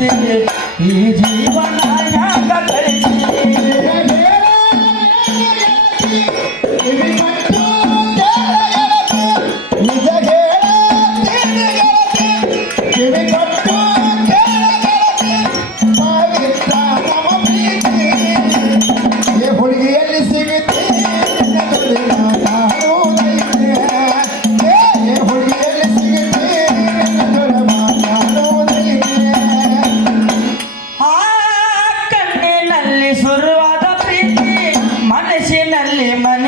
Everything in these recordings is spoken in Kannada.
ಇರ್ತಿ ಈ ಶುರುವಾದ ಪ್ರೀತಿ ಮನಸ್ಸಿನಲ್ಲಿ ಮನೆ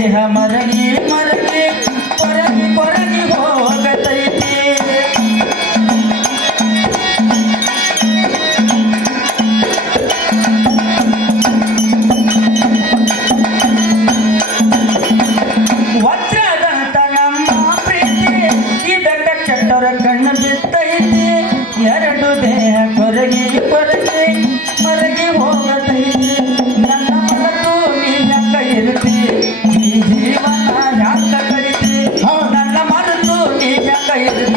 हमारे I'm